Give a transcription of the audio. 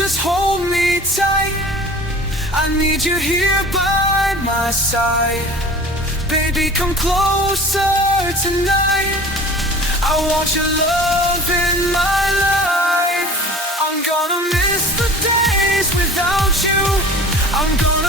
just hold me tight. I need you here by my side. Baby, come closer tonight. I want your love in my life. I'm gonna miss the days without you. I'm gonna